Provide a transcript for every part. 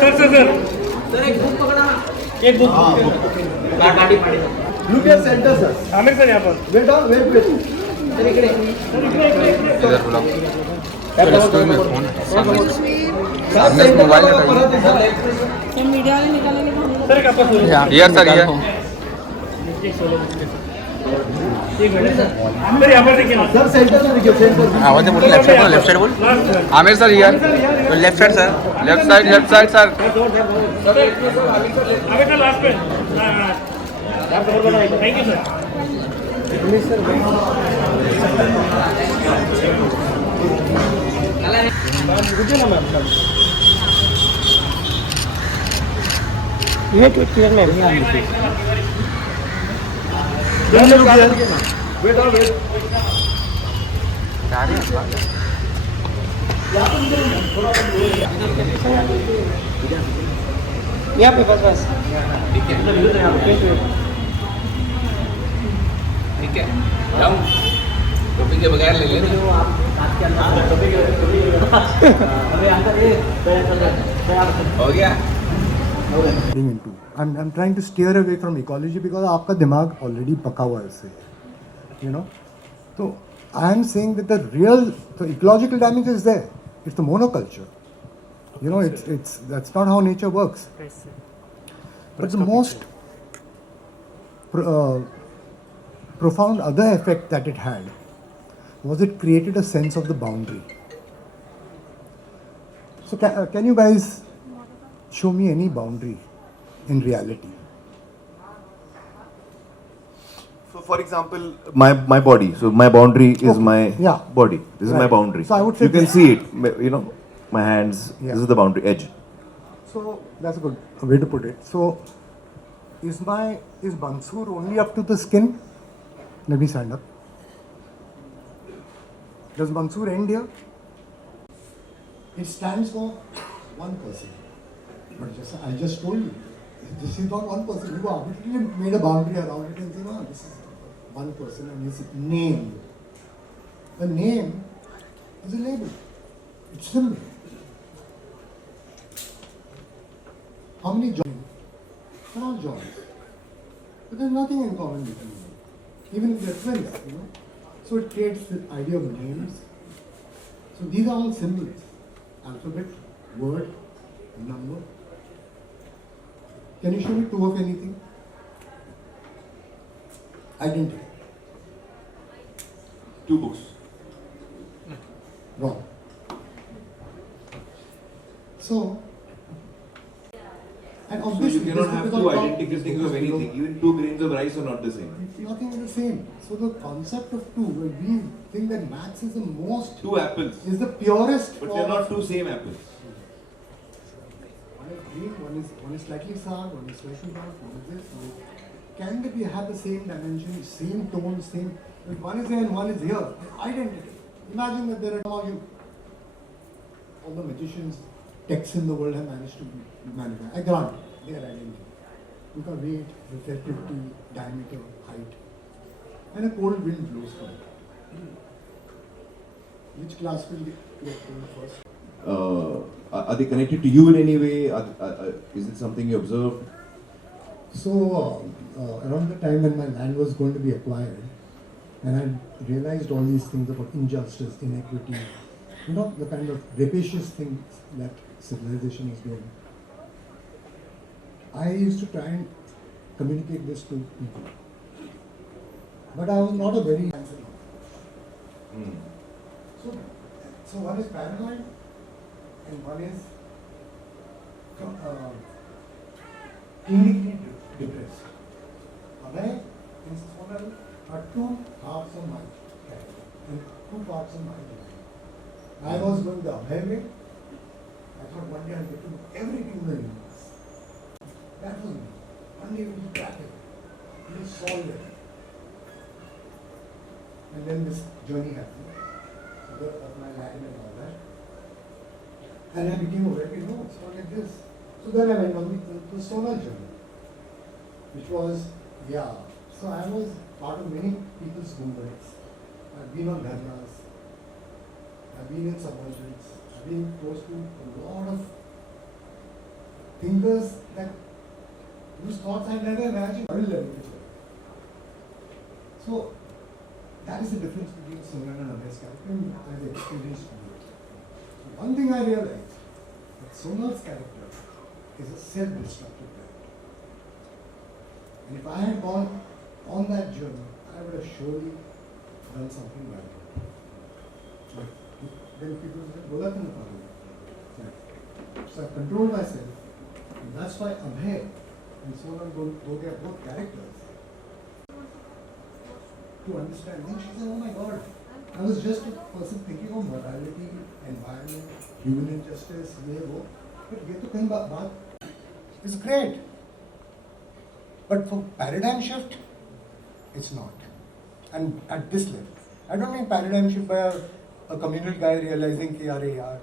Sir एक book पकड़ा ना, एक book party Look at center, sir. Aamir sir यहाँ पर Wait on, wait. सर इकडे Sir, center का परत है, sir. तो मीडिया वाले निकालेंगे तो हम लोग सर एक आपका सोलो यस सर एक सोलो बुक एक मिनट सर यहाँ पर देखिए ना Sir, center में देखिए, center में. आवाज बोल लेफ्ट साइड बोल Aamir sir here left side sir left side sir sir left में सर आमिर सर लास्ट में थैंक यू सर रुकिए ना मैम वेट किया ma'am Look here. Wait on, wait. यहाँ पे बस ठीक है जाऊं टोपी के बगैर ले ले अभी अंदर हो गया into. I'm trying to steer away from ecology because आपका दिमाग already पका हुआ है उससे, you know. So I am saying that the ecological damage is there. It's the monoculture. You know, that's not how nature works. But the most profound other effect that it had was it created a sense of the boundary. So can you guys show me any boundary in reality? For example, my body. So my boundary is my body. This is my boundary. So I would say you can see it. You know, my hands. Yeah. This is the boundary edge. So that's a good way to put it. So is Bansur only up to the skin? Let me stand up. Does Bansur end here? It stands for one person. But I just told you, this is not one person. You arbitrarily made a boundary around it and say, no, this is one person and this is name. The name is a label. It's symbol. How many joints? They're all joints. But there's nothing in common between them. Even if they're twins, you know. So it creates the idea of names. So these are all symbols. Alphabet, word, number. Can you show me two of anything? Identity. Two books. Wrong. So, and So obviously, you cannot have this is two without identical things of anything. Even 2 grains of rice are not the same. nothing is the same. So the concept of two, well, we think that maths is the most, 2 apples. is the purest But form they are not of- 2 same apples. One is green, one is slightly sour, one is slightly dark, one is this. Can they have the same dimension, same tone, same? If one is there and one is here, identity. Imagine that there are all the magicians, texts in the world have managed to manifest. I grant their identity. With a weight, reflectivity, diameter, height, and a cold wind blows from it. Which class will get cold first? Are they connected to you in any way? Is it something you observed? So, around the time when my land was going to be acquired, and I realized all these things about injustice, inequity, you know, the kind of rapacious things that civilization is doing, I used to try and communicate this to people. But I was not a very So one is paranoid and one is clinically depressed. Aware and sonal are two parts of mind and two parts of mind. I was going the other way. I thought one day I'll get to know everything in the universe. That was me. One day we cracked it. We solved it. And then this journey happened. Of my land and all that. And I became aware, you know, it's not like this. So then I went on the sonal journey, which was, so I was part of many people's movements. I've been on dharnas, I've been in submersions, I've been close to a lot of thinkers that whose thoughts I never imagined. So that is the difference between Sonal and Amir's character as experienced viewers. One thing I realized, that Sonal's character is a self-destructive character. And if I had gone on that journey, I would have surely done something bad. Then people say, "Bola to na." So I controlled myself, and that's why Abhay and Sonal they are both characters. To understand, and she said, "Oh my God, I was just a person thinking of morality, environment, human injustice, but get to think about it's great. But for paradigm shift, it's not. And at this level, I don't mean paradigm shift by a communal guy realizing, yaar,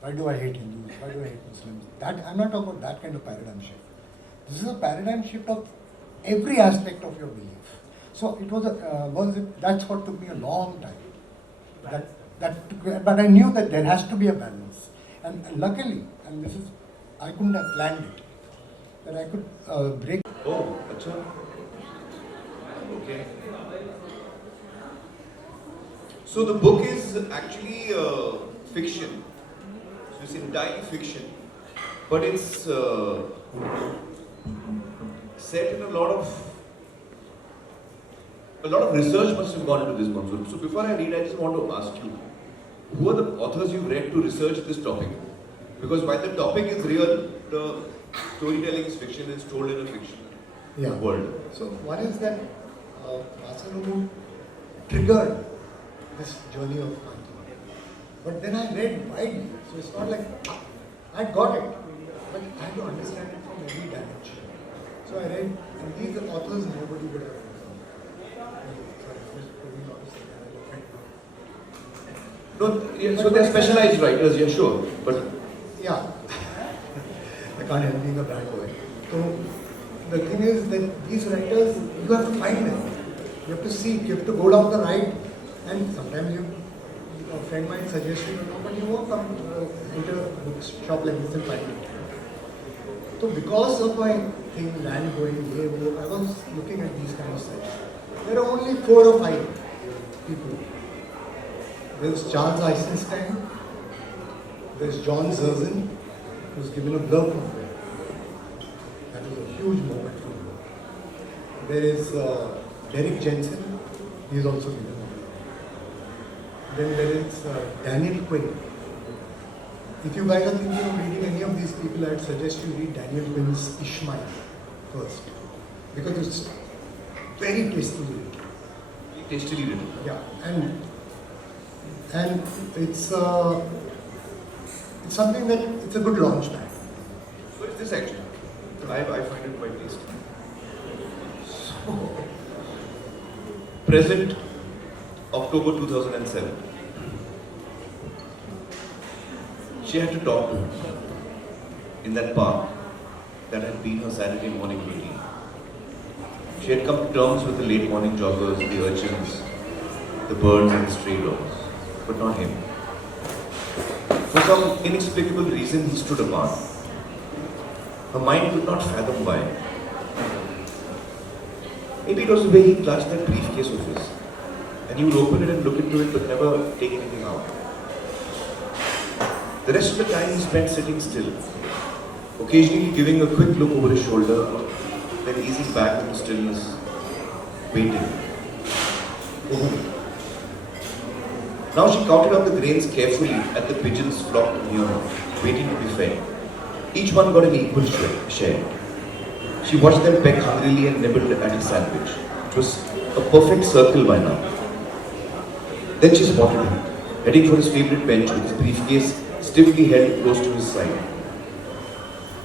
why do I hate Hindus? Why do I hate Muslims? That I'm not talking about that kind of paradigm shift. This is a paradigm shift of every aspect of your belief. So it was that's what took me a long time. But I knew that there has to be a balance. And luckily, and this is, I couldn't have planned it, that I could break. Oh, acha. Okay. So the book is actually fiction. So it's entirely fiction, but it's set in a lot of research must have gone into this one. So before I read, I just want to ask you, who are the authors you've read to research this topic? Because while the topic is real, the storytelling is fiction, it's told in a fictional world. So one is that Asanumu triggered this journey of my thought. But then I read widely, so it's not like I got it, but I had to understand it from every dimension. So I read, and these are authors nobody would have read. No, yeah, so they're specialized writers, yeah, sure, but yeah, I can't help being a bad boy. So the thing is that these writers, you have to find them. You have to seek, you have to go down the right, and sometimes a friend might suggest you, but you won't come enter a bookshop like this and find it. So because of my thing, land going, I was looking at these kind of sites. There are only 4 or 5 people. There's Charles Eisenstein, there's John Zerzan, who's given a blurb. That was a huge moment for me. There is Derek Jensen, he's also given a blurb. Then there is Daniel Quinn. If you guys are thinking of reading any of these people, I'd suggest you read Daniel Quinn's Ishmael first. Because it's very tastily written. tastily written. Yeah, and it's something that it's a good launch pad. So it's this actually. I find it quite tasty. So, present October 2007. She had to talk to him in that park that had been her Saturday morning routine. She had come to terms with the late morning joggers, the urchins, the birds and the stray birds, but not him. For some inexplicable reason, he stood apart. Her mind could not fathom why. Maybe it was the way he clutched that briefcase of his, and he would open it and look into it but never take anything out. The rest of the time he spent sitting still, occasionally giving a quick look over his shoulder, then easing back into stillness, waiting. For whom? Now she counted up the grains carefully at the pigeons flocked near, waiting to be fed. Each one got an equal share. She watched them peck hungrily and nibbled at his sandwich. It was a perfect circle by now. Then she spotted him, heading for his favorite bench with his briefcase stiffly held close to his side.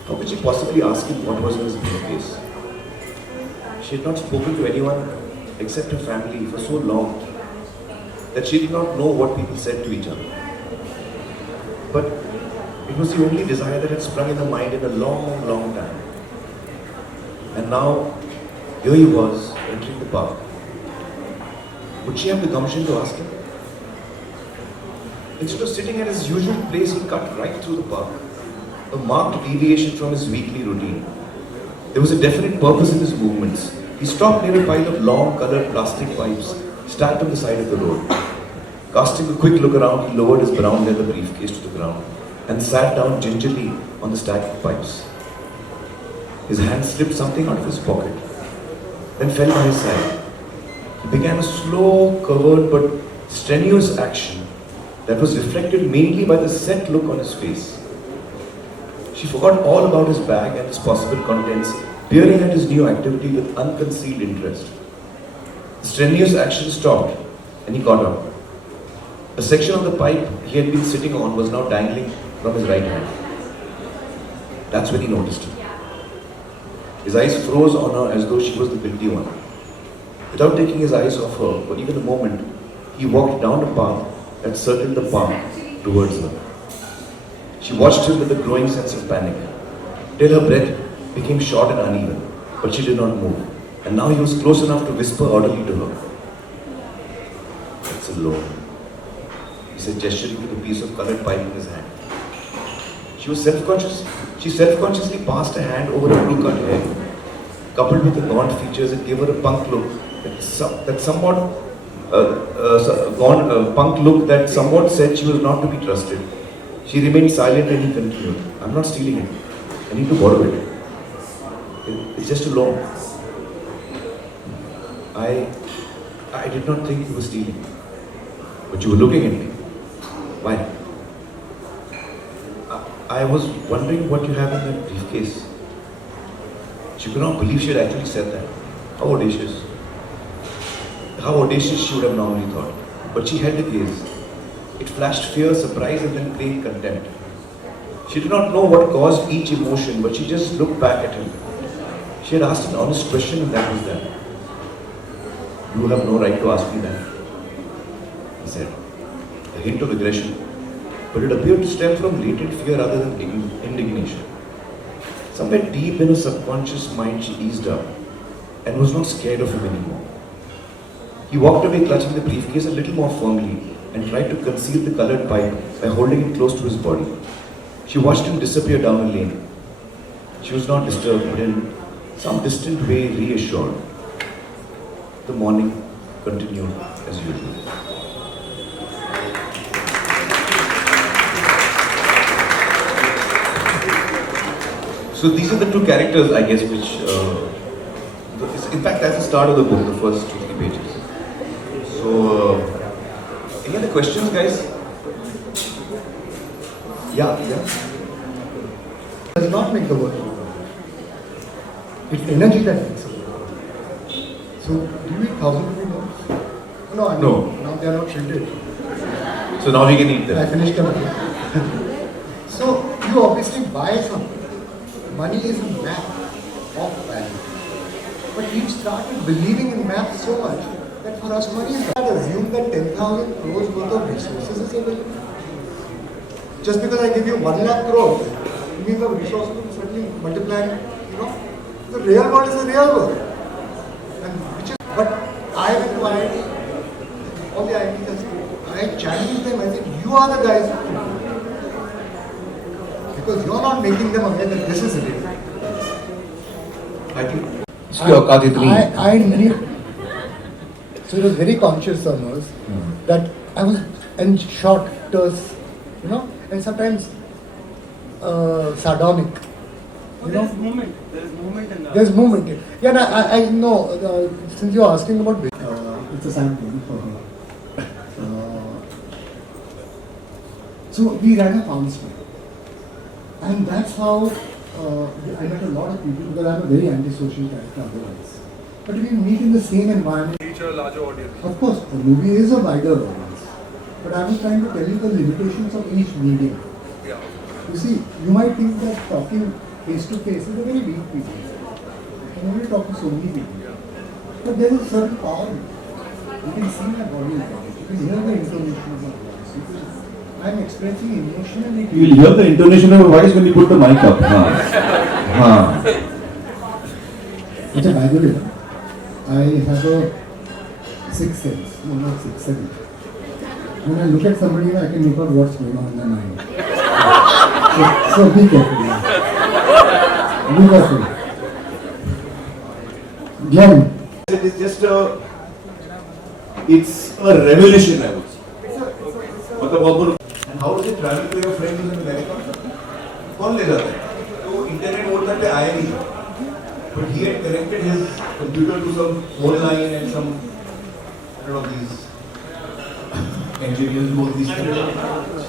How could she possibly ask him what was in his briefcase? She had not spoken to anyone except her family for so long that she did not know what people said to each other. But it was the only desire that had sprung in her mind in a long, long time. And now, here he was, entering the park. Would she have the gumption to ask him? Instead of sitting at his usual place, he cut right through the park. A a marked deviation from his weekly routine. There was a definite purpose in his movements. He stopped near a pile of long colored plastic pipes stacked on the side of the road. Casting a quick look around, he lowered his brown leather briefcase to the ground and sat down gingerly on the stack of pipes. His hand slipped something out of his pocket, then fell by his side. He began a slow, covered but strenuous action that was reflected mainly by the set look on his face. She forgot all about his bag and its possible contents, peering at his new activity with unconcealed interest. The strenuous action stopped and he got up. A section of the pipe he had been sitting on was now dangling from his right hand. That's when he noticed her. His eyes froze on her as though she was the guilty one. Without taking his eyes off her for even a moment, he walked down a path that circled the park towards her. She watched him with a growing sense of panic, till her breath became short and uneven, but she did not move. And now he was close enough to whisper audibly to her. "It's alone," he said, gesturing to the piece of colored pipe in his hand. She was self-conscious. She self-consciously passed a hand over her blue-cut hair. Coupled with the gaunt features, it gave her a punk look that somewhat said she was not to be trusted. She remained silent and he continued, "I'm not stealing it. I need to borrow it. It's just a loan. I did not think you were stealing. But you were looking at me. Why?" "I was wondering what you have in that briefcase." She could not believe she had actually said that. How audacious. How audacious she would have normally thought. But she held her gaze. It flashed fear, surprise, and then plain contempt. She did not know what caused each emotion, but she just looked back at him. She had asked an honest question, and that was that. "You have no right to ask me that," he said. A hint of aggression, but it appeared to stem from latent fear rather than indignation. Somewhere deep in her subconscious mind, she eased up and was not scared of him anymore. He walked away, clutching the briefcase a little more firmly, and tried to conceal the colored pipe by holding it close to his body. She watched him disappear down a lane. She was not disturbed, but in some distant way reassured. The morning continued as usual. So these are the two characters, I guess, which, in fact, that's the start of the book, the first 2-3 pages. So, any other questions, guys? Yeah. Does not make the work. It's energy that makes it. So, do you eat 1,000 rupee notes? No, I mean, No. now they are not printed. So now we can eat I them. finished them. So, you obviously buy something. Money is a map of value. But we started believing in maps so much that for us money is not assume that 10,000 crores worth of resources is available. Just because I give you 1 lakh crores, it means the resource will suddenly multiply. The real world is the real world. But I have variety, all the ideas. I challenge them. I said, you are the guys. Because you're not making them aware that this is real. I think. I need. So it was very conscious on us that I was in short terms, and sometimes sardonic. There's movement. There's movement in that. There's movement. Yeah, no, I know. Since you're asking about it's a sad thing for her. So we ran a farm store. And that's how I met a lot of people, because I'm a very antisocial character otherwise. But we meet in the same environment. Reach a larger audience. Of course, the movie is a wider audience. But I was trying to tell you the limitations of each medium. Yeah. You see, you might think that talking face to face is a very weak people. I only talk to so many people. But there is a certain power. You can see my body language. You can hear the intonation of my voice. I'm expressing emotion. You will hear the intonation of your voice when you put the mic up. It's a by the way, I have a sixth sense. No, not sixth, seventh. When I look at somebody, I can look at what's going on in my mind. So be careful. Be careful. Glenn. It's just it's a revolution, I would say. And how does it travel to your friend who's in America? कौन ले जाता है? तो internet mode तक आया नहीं था. But he had connected his computer to some phone line and some, I don't know, these engineers do all these things.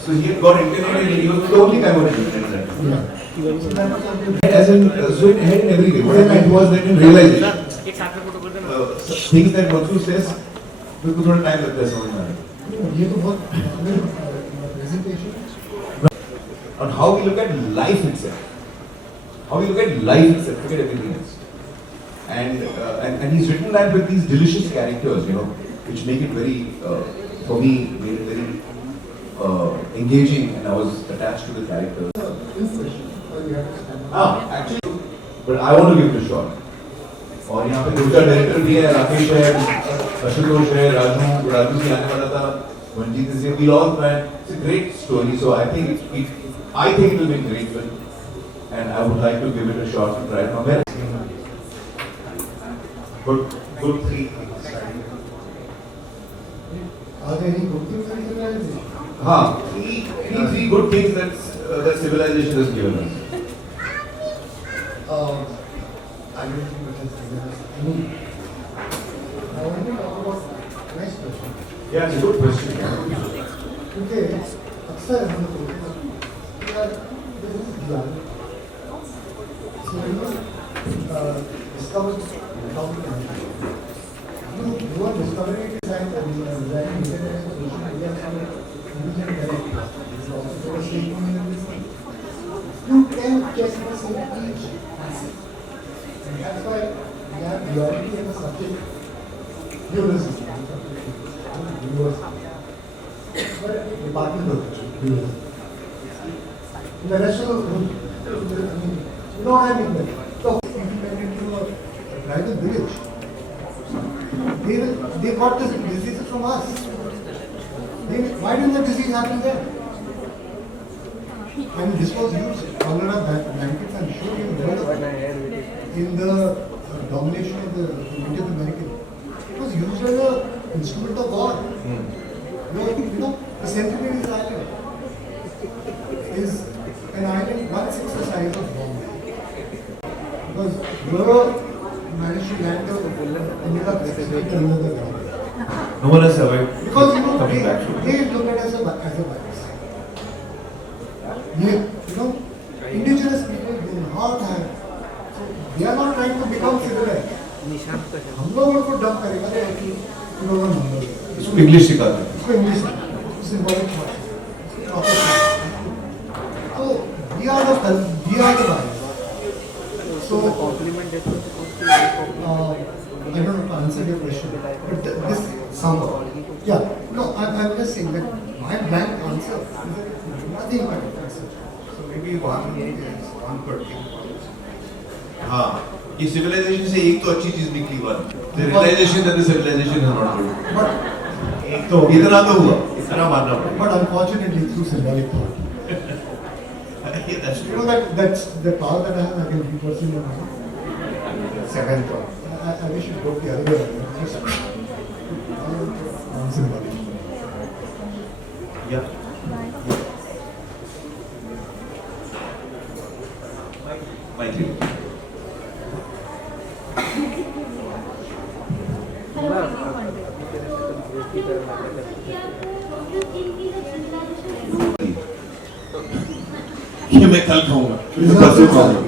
So he had got internet and he was the only guy who had internet. Yeah. So that was something. As in, so it ahead in every way. What I meant was that in realization, things that Mansur says, मेरे को थोड़ा time लगता है समझने में. ये तो बहुत presentation. On how we look at life itself. How we look at life itself, forget everything else. And he's written that with these delicious characters, you know, which make it very, for me, made it very engaging, and I was attached to the characters. Actually, but I want to give it a shot. और यहाँ पे 2-4 director भी हैं, राकेश है, आशुतोष है, राजू भी आने वाला था, Manjeet is here. We'll all try. It's a great story, so I think it will make a great film, and I would like to give it a shot to try from there. Good three. Are there any good things in civilization? Three good things that civilization has given us. I don't think it has any. I want to talk about next question. Yeah, it's a good question. Okay, अक्सर हम लोग बोलते हैं कि यार this is blind. So when you discover how we can. You are discovering it and writing internet and social media and using it. You can check this in each asset. And that's why we have reality as a subject. University. Department of University. The rest of the you know what I mean? So, rather village. They got this disease from us. Why didn't the disease happen there? And this was used under blankets and showed in the domination of the Native American. It was used as an instrument of war. You know, the Central Island is an island 1/6 the size of Bombay. Because whoever managed to land the India, No one has survived. because you know, Coming back to they look at it as a virus. You know, indigenous people they not have. So they are not trying to become civilized. हम लोग उनको dump करेंगे तो इसको English सिखाते हैं. इसको English symbolic तो we are the virus. So compliment I don't know if I answered your question. This summer. Yeah. No, I'm just saying that my blank answer is nothing but answer. So maybe one person. हाँ, ये civilization से एक तो अच्छी चीज निकली बात. The realization that the civilization is not good. But तो इतना तो हुआ, इतना मानना पड़ेगा. but unfortunately through symbolic thought. Yeah, that's You true. know that's the power that I have. I can be personal. Seventh. I wish it would the other way. Just symbolic. Yeah. Thank you. ये मैं कल खाऊंगा, परसों खाऊंगा,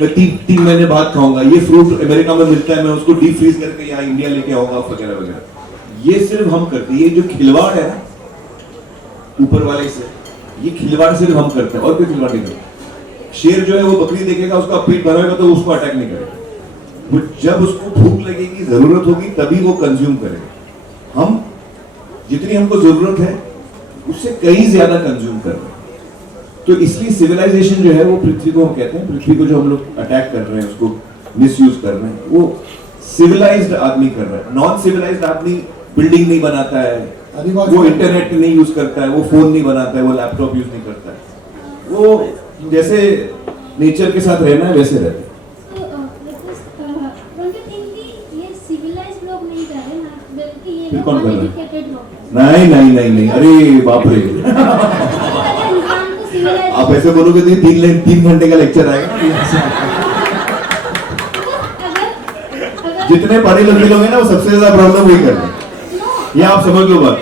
मैं 3 महीने बाद खाऊंगा. ये फ्रूट अमेरिका में मिलता है, मैं उसको डीप फ्रीज करके यहाँ इंडिया लेके आऊंगा वगैरह वगैरह. ये सिर्फ हम करते हैं. ये जो खिलवाड़ है ऊपर वाले से, ये खिलवाड़ सिर्फ हम करते हैं और कोई खिलवाड़ नहीं करता. शेर जो है वो बकरी देखेगा, उसका पेट भरा होगा तो उसको अटैक नहीं करेगा. वो जब उसको भूख लगेगी, जरूरत होगी, तभी वो कंज्यूम करेगा. हम जितनी हमको जरूरत है उससे कई ज्यादा कंज्यूम कर रहे हैं. तो इसलिए सिविलाइजेशन जो है वो पृथ्वी को हम कहते हैं, पृथ्वी को जो हम लोग अटैक कर रहे हैं, उसको मिसयूज कर रहे हैं, वो सिविलाइज्ड आदमी कर रहा है. नॉन सिविलाइज्ड आदमी बिल्डिंग नहीं बनाता है, वो इंटरनेट नहीं यूज करता है, वो फोन नहीं बनाता है, वो लैपटॉप यूज नहीं करता है, वो जैसे नेचर के साथ रहना है वैसे रहना है। फिर कौन कर रहा है? नहीं, अरे बाप रे। आप ऐसे बोलोगे तो 3 घंटे का लेक्चर आएगा। जितने पढ़े लिखे लोग हैं ना वो सबसे ज्यादा प्रॉब्लम वही कर रहे हैं। ये आप समझ लो बात।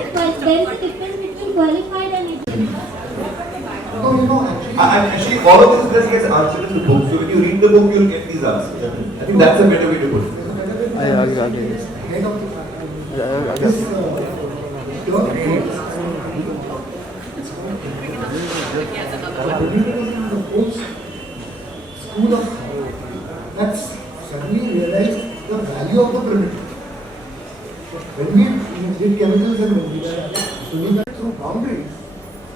Actually, all of this just gets answered in the book. So when you read the book, you'll get these answers. I think that's a better way to put it. आगे जी आगे The whole school of that's suddenly realized the value of the primitive. When we did chemicals and when we were through boundaries,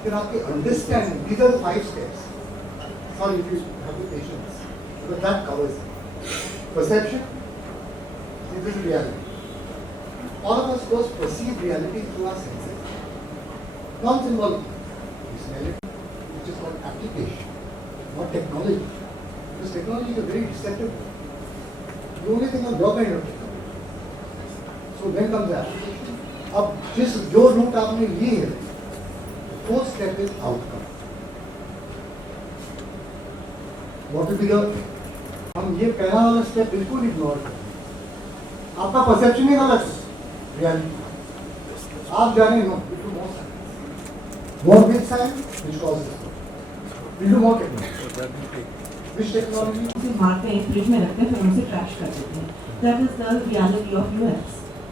then after understanding, these are the 5 steps. Sorry if you have the patience, but that covers it. Perception, this is reality. All of us first perceive reality through our senses. Non-symbolic. Which is called application, not technology. Because technology is a very deceptive one. You only think of your kind of technology. So when comes the application? अब जिस जो root आपने ली है, first step is outcome. What will be the? हम ये पहला वाला step बिल्कुल इग्नोर करें। आपका परसेप्शन ही गलत है, रियलिटी। आप जा रहे हैं more with science, which causes you do more technology. Which technology? उसे मारते हैं, फ्रिज में रखते हैं, फिर उसे क्रैश कर देते हैं। That is the reality of US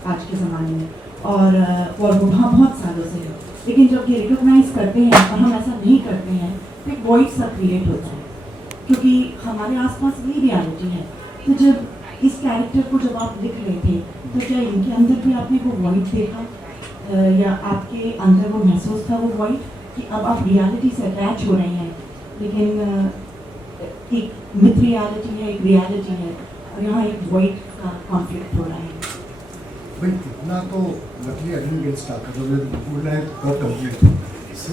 आज के ज़माने में, और वो वहाँ बहुत सालों से है। लेकिन जब ये रिकॉग्नाइज करते हैं और हम ऐसा नहीं करते हैं, तो एक वॉइड सा क्रिएट होता है, क्योंकि हमारे आसपास ये रियलिटी है। तो जब इस कैरेक्टर को जब आप लिख रहे थे, तो क्या इनके अंदर भी आपने वो वॉइड देखा, या आपके अंदर वो महसूस था वो वॉइड कि अब आप रियलिटी से अटैच हो रहे हैं, लेकिन एक मिथ रियलिटी है, एक रियलिटी है, और यहाँ एक वॉइड का कॉन्फ्लिक्ट हो रहा है। भाई इतना तो luckily I didn't get stuck, otherwise I got complete. So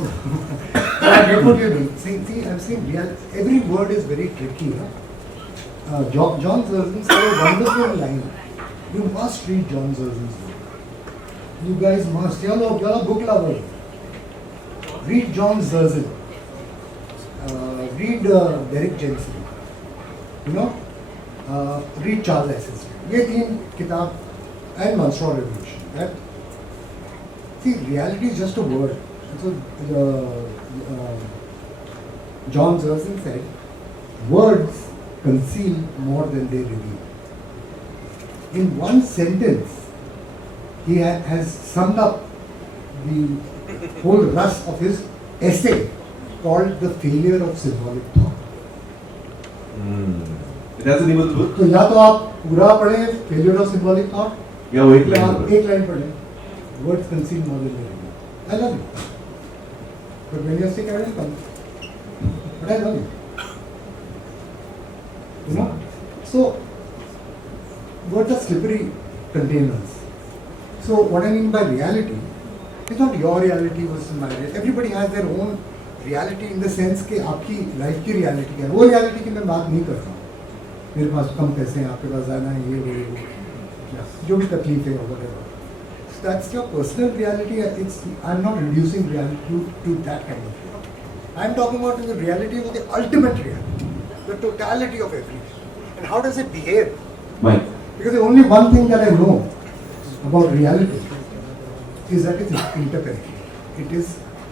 I'm saying reality. Every word is very tricky. John Zerzin said a wonderful line. You must read John Zerzin's book. You guys must. You're a book lover. Read John Zerzin. Read Derek Jensen. Read Charles Isis. ये 3 किताब and Monster Revolution. That see, reality is just a word. So John Zerzin said, words conceal more than they reveal. In one sentence, he has summed up the whole rust of his essay called The Failure of Symbolic Thought. That's the name of the book? तो या तो आप पूरा पढ़े Failure of Symbolic Thought, या वो एक या आप लाइन एक लाइन पढ़े Words conceal more than they reveal. I love it. But when you're sick, I don't come. But I love it. You know? So, words are slippery containers. So, what I mean by reality is not your reality versus my reality. Everybody has their own reality in the sense कि आपकी life की reality है. वो reality की मैं बात नहीं कर रहा हूँ. मेरे पास कम पैसे हैं, आपके पास ज़्यादा है, ये जो भी तकलीफ है वगैरह. That's your personal reality. I'm not reducing reality to that kind of reality. I'm talking about the reality of the ultimate reality, the totality of everything. And how does it behave? Mike. Because the only one thing that I know about reality is that it's interconnected. It is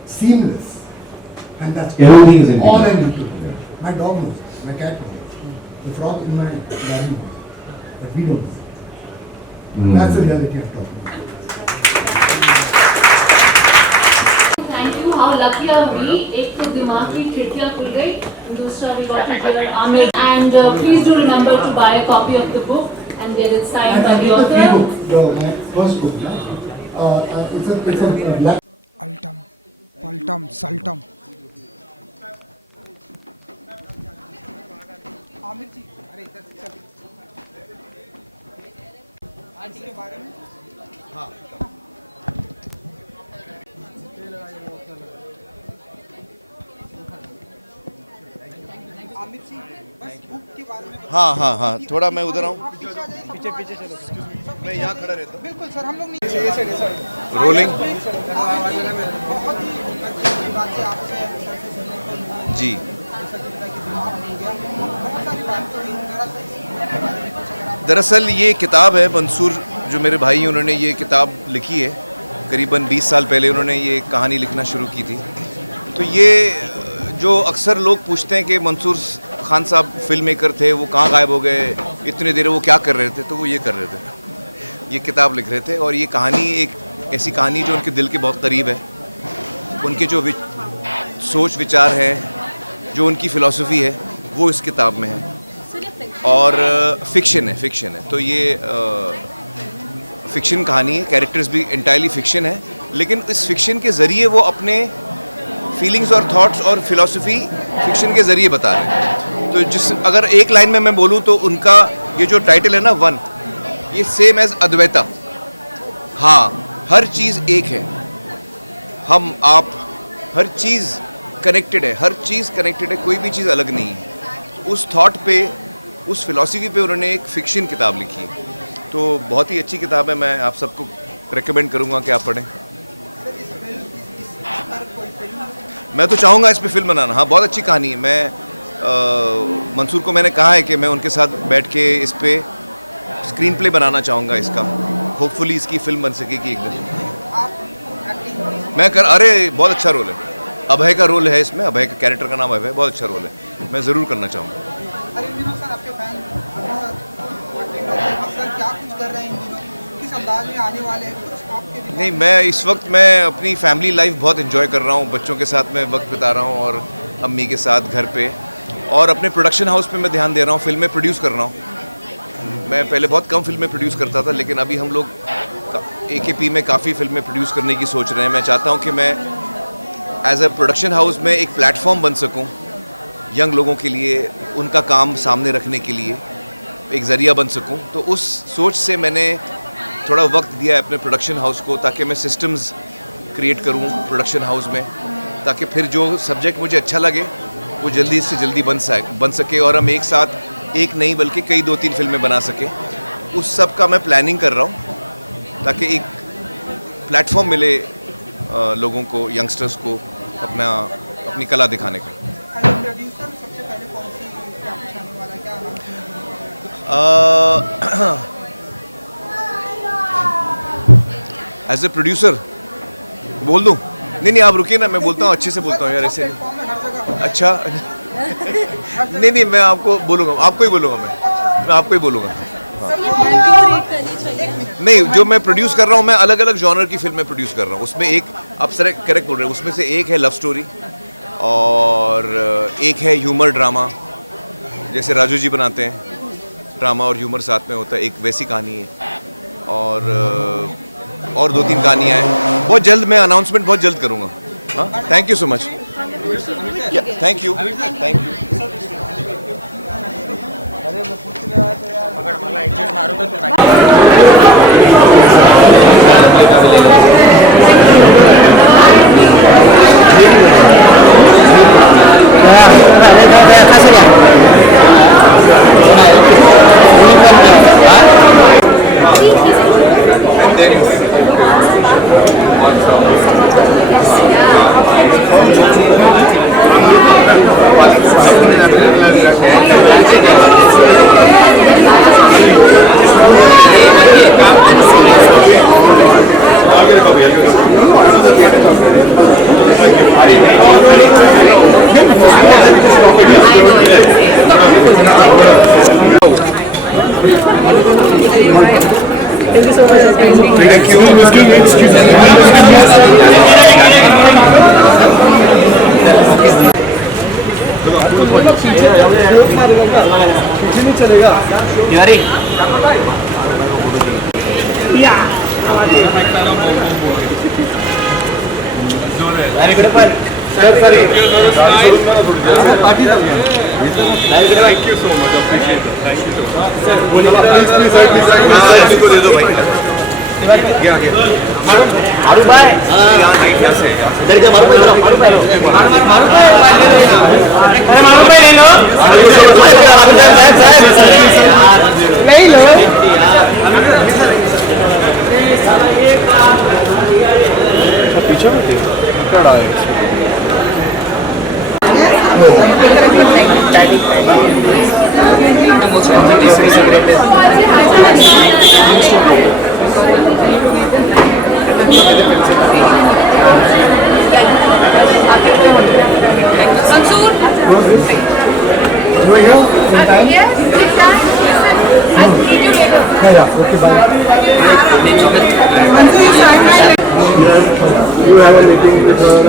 seamless. And that's Everything is all I interconnected. need to know. My dog knows it. My cat knows it. The frog in my garden knows it. But we don't know it. That's the reality I'm talking about. Thank you. How lucky are we? एक तो दिमाग की खिड़कियाँ खुल गई, दूसरा we got to hear AAMIR. And please do remember to buy a copy of the book and get it signed by the author. My first book, it's a black. Altum, Paltum, Saltum. Aamir जी, अरे इधर से चल। Aunty के बारे में? हाँ। आमिर जी बस book के बारे में हाँ हाँ हाँ, थोड़ा मैं उधर आऊँ, पीछे पीछे चलो मैं यहाँ खड़ा रहता बिल्कुल सर हम लोग नीचे हूँ। रोलिंग बहुत ही अच्छी बात है आपसे जी। बहुत सारी बातें हुई जरा दरअसल ये किताब है, मंसूर जो मेरे भाई हैं उन्होंने ये किताब लिखी है। करीबन 20 साल पहले उन्होंने ये कहानी लिखना शुरू की थी। तो ये जो अक्सर लोग पूछते हैं कि मंसूर खान साहब फिल्म मेकर थे, वो कहाँ गायब हो गए, इतने देर वो क्या कर रहे थे, तो वो ये कर रहे थे, ये किताब लिख रहे थे। और ये कहानी एक ऐसी कहानी जो उनके दिल के बहुत करीब है। उनके जो सोच विचार है, जो उनकी फ़िलासफ़ी है, वो इस किताब में है। और फिक्शन है। तो ये फिक्शन कहानी है, कैरेक्टर्स भी इंटायरली फिक्शन है, लेकिन इस फिक्शन के ज़रिए वो अपने फीलिंग्स और थॉट्स और फिलॉसफी फिक्शन के ज़रिए बता रहे हैं। तो अगर एक लाइन में मैं बोलूँ तो उनका ये जो टाइटल है ना, वन, ये सेम एज अद्वैता। हाँ, हर चीज़ एक है, हम आप, हर चीज़ कनेक्टेड है, हर चीज़ कनेक्टेड है, कोई भी चीज़ अलग नहीं है। उस थॉट पे, उस फिलॉसफी पे उन्होंने एक फ़िक्शन किताब लिखी है। तो बहुत ही अच्छी किताब है, मैं आप सबको रेकमेंड करूँगा कि आप पढ़ें। मैं तो चाहूँगा इस पे फिल्म बनाना। हाँ, बहुत अच्छी कहानी है। मैं मंसूर को मैंने कहा है कि मैं उनके साथ बैठ के इस पे स्क्रीन प्ले बनाना चाहूँगा इसका। होपफुली इसकी फिल्म बन सकेगी एक दिन। अरे बहुत अच्छा रोल है, अभय का रोल है इसमें, अभय का कैरेक्टर का नाम अभय, बहुत अच्छा रोल है, मैं ज़रूर करना चाहूँगा। अरे इन दिनों सर आपके फैन सर क्या कुछ कर रहे हैं इन दिनों, किस अंदाज में आने वाले हैं, कुछ आपके दिमाग में? नहीं, मैं इस वक्त मैं अपनी फैमिली लाइफ बहुत एंजॉय कर रहा हूँ, बच्चों के साथ मैं वक्त बिता रहा हूँ और अम्मी के साथ घर पे, और अपने प्रोडक्शन हाउस पे मैं ध्यान दे रहा हूँ, फिल्में प्रोड्यूस कर रहा हूँ। मैं पहले बहुत कम फिल्में प्रोड्यूस करता था, लेकिन अभी हम लोग AKP में काफ़ी फिल्में प्रोड्यूस करने की सोच रहे हैं। मैं चाहता हूँ कि मैं एज अ प्रोडक्शन हाउस में एक प्लेटफॉर्म बन सकूँ यंग लोगों के लिए, उनका काम सामने रखने के लिए एक ज़रिया बन सकूं। तो उस सोच से मैंने थोड़ा वक्त दिया है अपने प्रोडक्शन हाउस को, ताकि मैं सिस्टम्स क्रिएट करूं प्रोडक्शन हाउस में, ताकि फिर जो सब्जेक्ट मुझे अच्छा लगे वो जल्दी से जल्दी बन सके और हम एक साथ एक नहीं बल्कि कई 2-3 फिल्में बना सकें। उस सब का मैं प्लानिंग कर रहा हूं, ताकि एक प्लेटफॉर्म मिले लोगों को, यंगस्टर्स को अपनी कला दिखाने का। प्रोड्यूसर सबसे पहले कौन सी क्या कुछ आने वाला है, क्या अनाउंसमेंट? एज ए प्रोड्यूसर बोल दूं? नहीं, आप रुकिए ना, मैं बोलता हूँ, अच्छे से बोलता हूँ यार, ऐसे नहीं। अच्छा नहीं, मैं आपको बोलूँगा, आपको ही बोलूँगा, मैं आपको ही बोलूँगा। नहीं, जो मैं प्रोड्यूस कर रहा हूँ, मैं अलग अलग जॉनर की फिल्में प्रोड्यूस कर रहा हूँ। उसमें एक, आप करेक्ट बोल रहे हैं, उसमें से एक है लव स्टोरी और एक है ह्यूमर ड्रामा, जैसे राजू जी बनाते हैं, ड्रामा और ह्यूमर साथ में होता है, एक वैसी कहानी है। और 2-3 कहानियाँ हैं। बहुत जल्द मैं अनाउंसमेंट बहुत जल्द करूँगा। हाँ, thank you so much. Thank you. का भी ले ले। खासी क्या? कौन है? Thank you so much. पीछे नहीं चलेगा Tiwari party thank you so much. मारू भाई इधर इधर मारू भाई अरे मारू भाई ले लो नहीं लो पीछे बैठे क्या है You had a meeting with her.